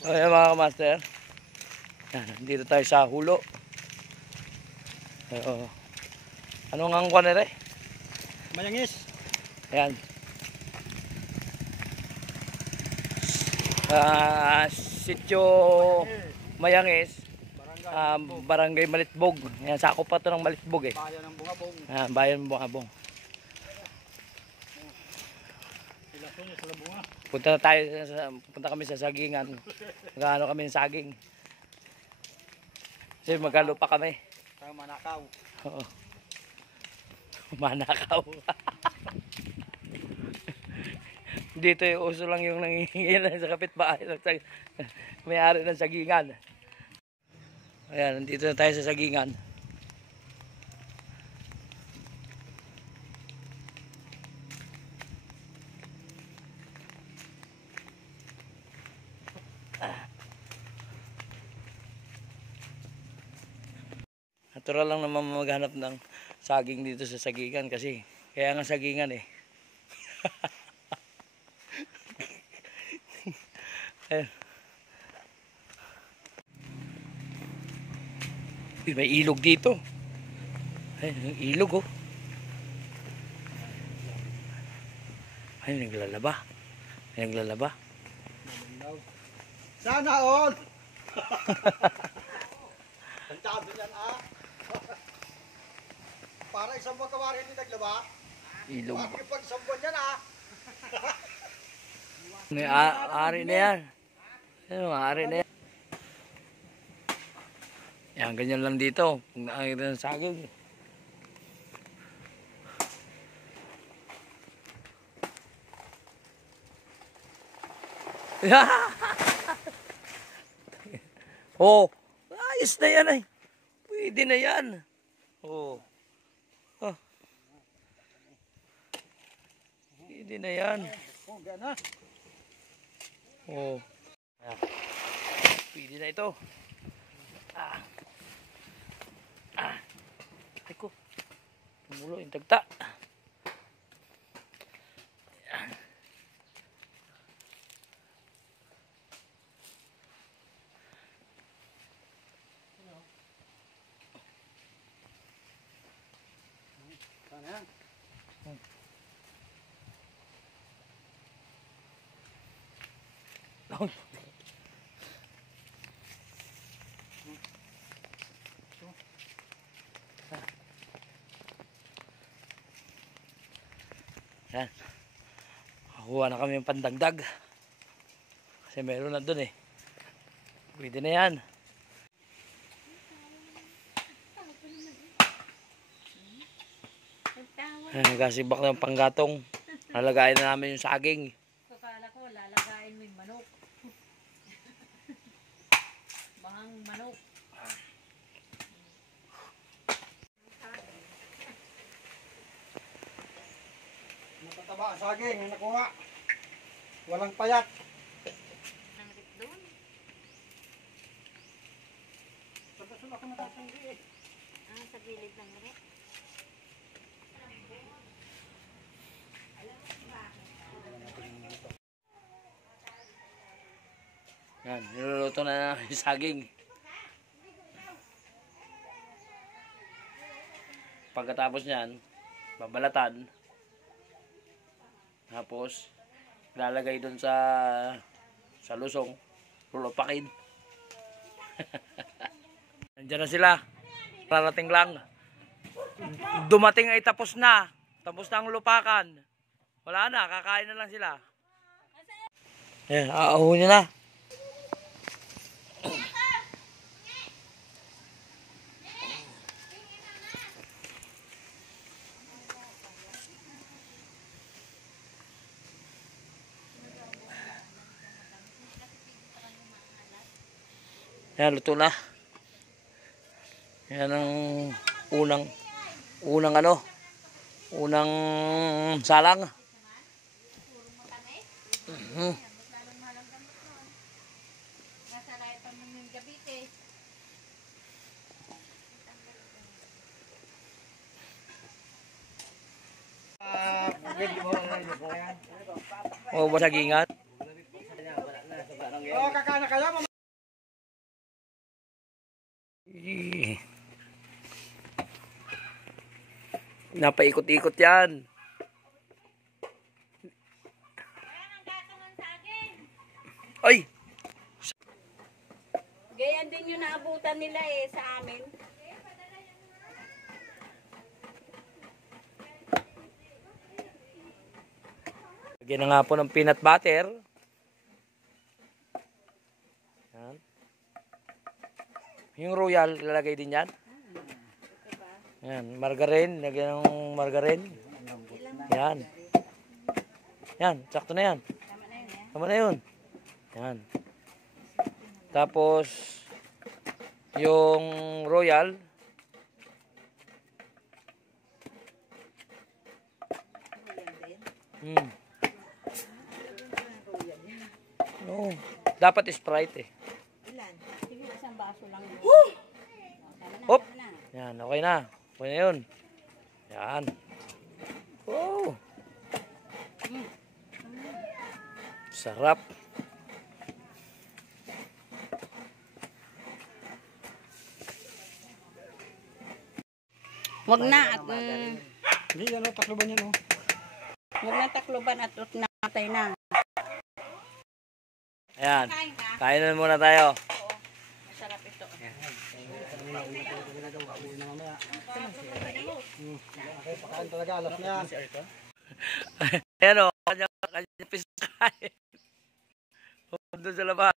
Ayan mga kamaster. Dito tayo sa Hulo. Ano nga ang kuwan nere? Mayangis. Ayan. Sitio Mayangis. Barangay Malitbog. Ayan, sakop pa ito ng Malitbog eh. Bayan ng Bungabong. Ayan, bayan ng Bungabong. Punta na tayo, punta kami sa sagingan. Magkano kami ng saging. Kasi magkalupa kami. Tayo Manakaw. Oo. Manakaw. Dito yung uso lang yung nangihingi sa kapitbahay. May-ari ng sagingan. Ayan, nandito na tayo sa sagingan. Natural lang naman maghanap ng saging dito sa sagingan kasi kaya nga sagingan eh. Ayan. May ilog dito. Ayun, ilog oh. Ayun, naglalaba. Ayun, naglalaba. Sana all! Ang tabi yan ah. Para isang buwan kawari hindi naglaba. Ilog. Bakit pag isang buwan yan ah. May ari na yan. Ayun, ari na yan. Yan, ganyan lang dito. Kung nakakita ng saging. Oh, ayos na yan ay. Pwede na yan. Oh. Ah. Pwede na yan. Oh, gana. Oh. Pwede na ito. Ay ko. Tumulo yung tagta. Ayan. Sana. Yan. Kuha na kami ng pandagdag. Kasi meron na dun eh. Pwede na yan. Nagkasibak ng panggatong. Nalagayin na namin yung saging. Akala ko lalagayin mo yung manok. Bahang manok. Matataba ang saging, may nakuha. Walang payat. Nangrit doon. Saan ako natasanggi eh. Sa gilid ng rin. Yan, niluluto na yung saging. Pagkatapos niyan, babalatan. Tapos, lalagay doon sa lusong. Lulupakin. Nandiyan na sila. Parating lang. Dumating ay tapos na. Tapos na ang lupakan. Wala na, kakain na lang sila. Eh, aahunin na. Yan, luto na. Yan ang unang salang. O, basagingan. makakain na kayo. Napaikot-ikot yan. Ay! Gayan din yung naabutan nila eh sa amin. Lagyan na nga po ng peanut butter. Yan. Yung royal, ilalagay din yan. Yan, margarine. Lagyan ng margarine. Yan. Yan, sakto na yan. Tama na yun. Yan. Tapos, yung royal. No, dapat Sprite eh. Ilan? Sige, isang baso lang. Hop! Yan, okay na. Okay na yun. Yan. Oh! Sarap. Wag na at Hindi, ano, takloban yan, oh. wag na takloban at natay na. Ayan. Kain na muna tayo. Masarap ito. Okay, pakain talaga, alas na yan. Ayan o. Kanya piskain. Doon sa labas.